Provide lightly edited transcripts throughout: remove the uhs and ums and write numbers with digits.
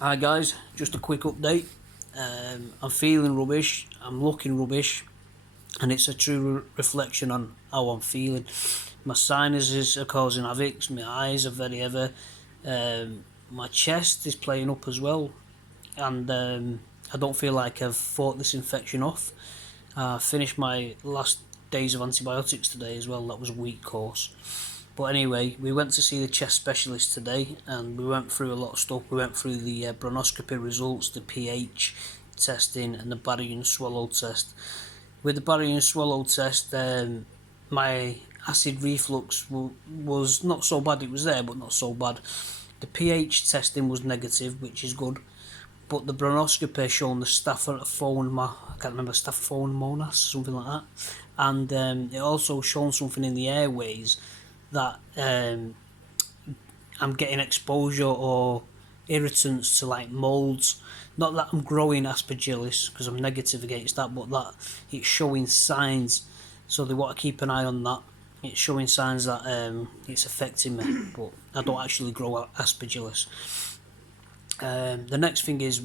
Hi guys, just a quick update. I'm feeling rubbish, I'm looking rubbish, and it's a true reflection on how I'm feeling. My sinuses are causing havoc, my eyes are very heavy, my chest is playing up as well, and I don't feel like I've fought this infection off. I finished my last days of antibiotics today as well, that was a week course. But anyway, we went to see the chest specialist today and we went through a lot of stuff. We went through the bronchoscopy results, the pH testing, and the barium swallow test. With the barium swallow test, my acid reflux was not so bad. It was there, but not so bad. The pH testing was negative, which is good. But the bronchoscopy showing the I can't remember, Staphylomonas, something like that. And it also shown something in the airways that I'm getting exposure or irritants to like molds. Not that I'm growing aspergillus because I'm negative against that, but that it's showing signs. So they want to keep an eye on that. It's showing signs that it's affecting me, but I don't actually grow aspergillus. The next thing is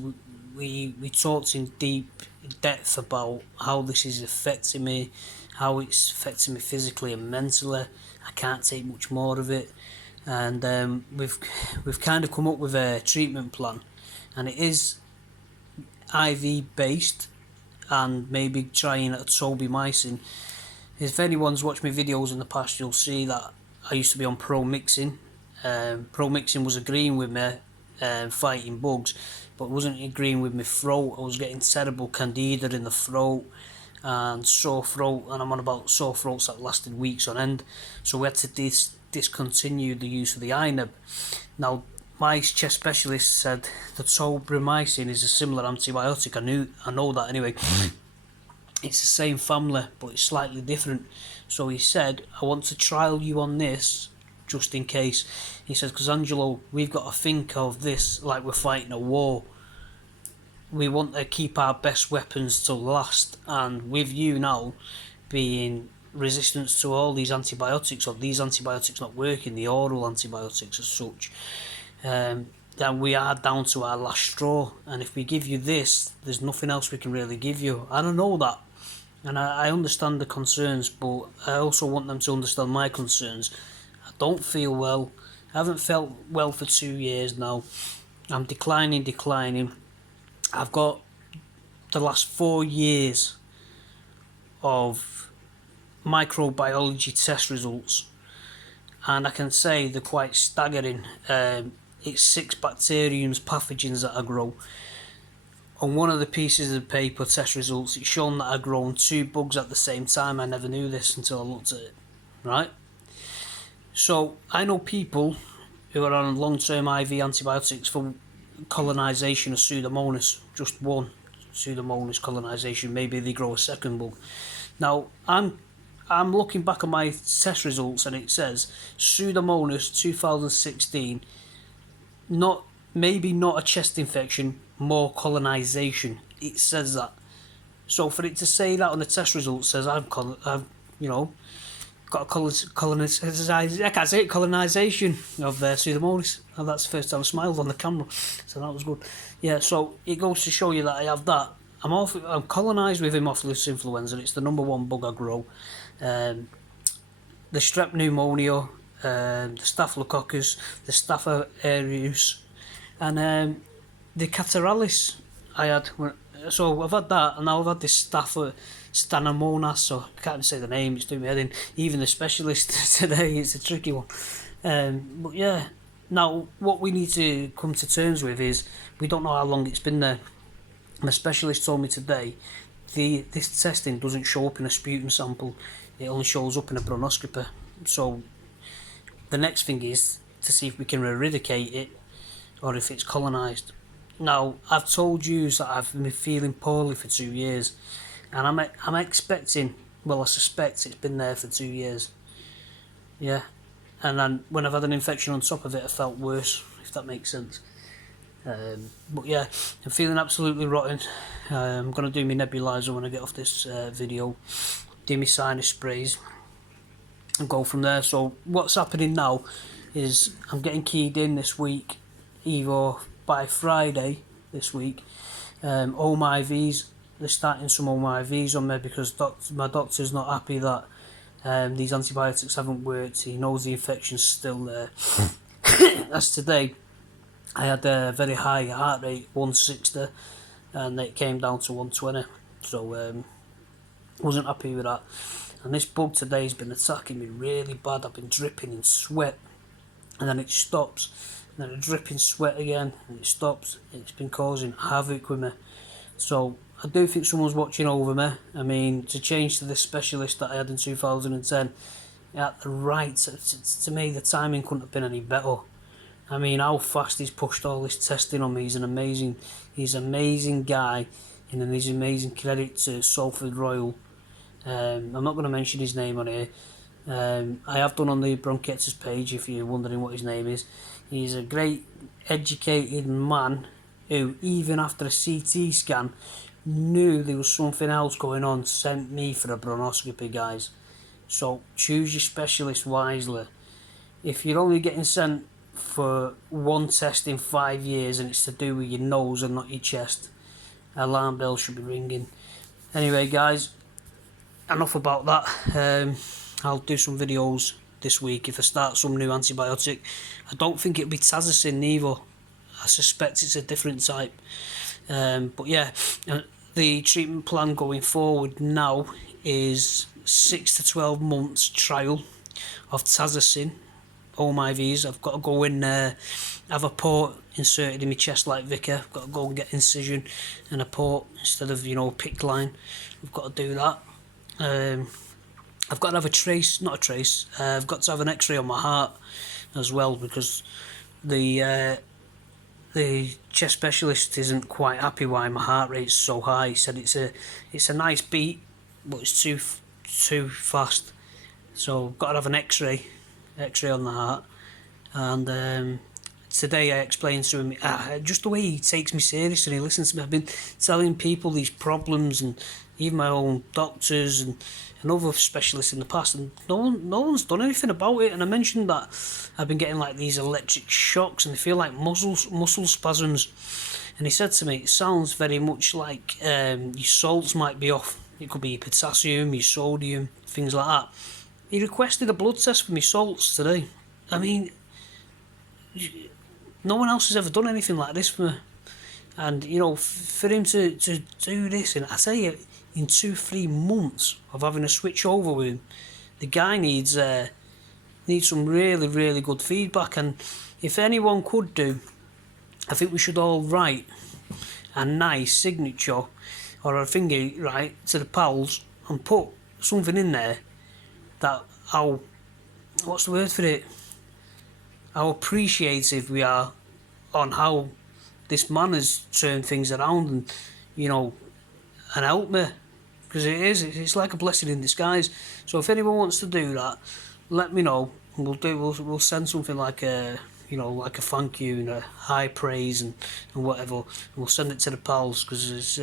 we talked in deep depth about how this is affecting me, how it's affecting me physically and mentally. I can't take much more of it, and we've kind of come up with a treatment plan, and it is IV based, and maybe trying atobyomycin. If anyone's watched my videos in the past, you'll see that I used to be on Promixin. Promixin was agreeing with me fighting bugs, but wasn't agreeing with my throat. I was getting terrible candida in the throat and sore throat, and I'm on about sore throats that lasted weeks on end. So we had to discontinue the use of the INEB. Now, my chest specialist said that tobramycin is a similar antibiotic. I know that anyway. It's the same family, but it's slightly different. So he said, I want to trial you on this just in case. He says, because Angelo, we've got to think of this like we're fighting a war. We want to keep our best weapons to last, and with you now being resistant to all these antibiotics, or these antibiotics not working, the oral antibiotics as such, then we are down to our last straw. And if we give you this, there's nothing else we can really give you. And I know that. And I understand the concerns, but I also want them to understand my concerns. I don't feel well. I haven't felt well for 2 years now. I'm declining. I've got the last 4 years of microbiology test results, and I can say they're quite staggering. It's 6 bacteriums, pathogens that I grow. On one of the pieces of paper test results, it's shown that I've grown 2 bugs at the same time. I never knew this until I looked at it, right? So I know people who are on long-term IV antibiotics for colonisation of Pseudomonas, just one Pseudomonas colonisation. Maybe they grow a second bug. Now I'm looking back at my test results, and it says Pseudomonas 2016, not a chest infection, more colonisation. It says that. So for it to say that on the test results says I've got a colonisation. I can't say it, colonisation of Pseudomonas. And that's the first time I smiled on the camera, so that was good. Yeah, so it goes to show you that I have that. I'm colonised with Haemophilus influenza. It's the number 1 bug I grow. The strep pneumonia, the staphylococcus, the staph aureus, and the catarrhalis I had. So I've had that, and now I've had this Staphylomonas, so I can't even say the name, it's doing my head in. Even the specialist today, it's a tricky one. But yeah, now what we need to come to terms with is we don't know how long it's been there. My specialist told me today this testing doesn't show up in a sputum sample, it only shows up in a bronchoscopy. So the next thing is to see if we can eradicate it or if it's colonised. Now, I've told you that I've been feeling poorly for 2 years, and I'm expecting, well, I suspect it's been there for 2 years. Yeah, and then when I've had an infection on top of it, I felt worse, if that makes sense. But yeah, I'm feeling absolutely rotten. I'm going to do my nebulizer when I get off this video, do my sinus sprays, and go from there. So what's happening now is I'm getting keyed in this week, either by Friday this week. Home IVs, they're starting some home IVs on me because my doctor's not happy that these antibiotics haven't worked. He knows the infection's still there. As today, I had a very high heart rate, 160, and it came down to 120. So wasn't happy with that. And this bug today has been attacking me really bad. I've been dripping in sweat, and then it stops. And then I drip in sweat again, and it stops. It's been causing havoc with me. So I do think someone's watching over me. I mean, to change to this specialist that I had in 2010, at the right, to me, the timing couldn't have been any better. I mean, how fast he's pushed all this testing on me. He's an amazing guy, and he's amazing credit to Salford Royal. I'm not going to mention his name on here. I have done on the bronchitis page if you're wondering what his name is. He's a great educated man who, even after a CT scan, knew there was something else going on, sent me for a bronchoscopy, guys. So choose your specialist wisely. If you're only getting sent for one test in 5 years and it's to do with your nose and not your chest, alarm bells should be ringing. Anyway, guys, enough about that. I'll do some videos this week if I start some new antibiotic. I don't think it'll be Tazocin either. I suspect it's a different type. But yeah, the treatment plan going forward now is 6 to 12 months trial of Tazocin, home IVs. I've got to go in there, have a port inserted in my chest like Vicar. I've got to go and get incision and a port instead of, PICC line. I've got to do that. I've got to have I've got to have an X-ray on my heart as well, because the chest specialist isn't quite happy why my heart rate's so high. He said it's a nice beat, but it's too fast. So I've got to have an X-ray on the heart. And today I explained to him just the way he takes me serious and he listens to me. I've been telling people these problems, and even my own doctors and other specialists in the past, and no one's done anything about it. And I mentioned that I've been getting like these electric shocks and they feel like muscle spasms. And he said to me, it sounds very much like your salts might be off. It could be your potassium, your sodium, things like that. He requested a blood test for my salts today. I mean, no one else has ever done anything like this for me. And, for him to do this, and I tell you, in 2-3 months of having a switch over with him, the guy needs some really, really good feedback. And if anyone could do, I think we should all write a nice signature or a finger, right, to the pals and put something in there that what's the word for it? How appreciative we are on how this man has turned things around and, and helped me. Because it's like a blessing in disguise. So if anyone wants to do that, let me know. And we'll send something like a thank you and a high praise and whatever. And we'll send it to the pals, because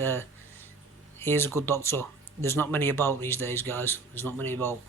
he is a good doctor. There's not many about these days, guys. There's not many about.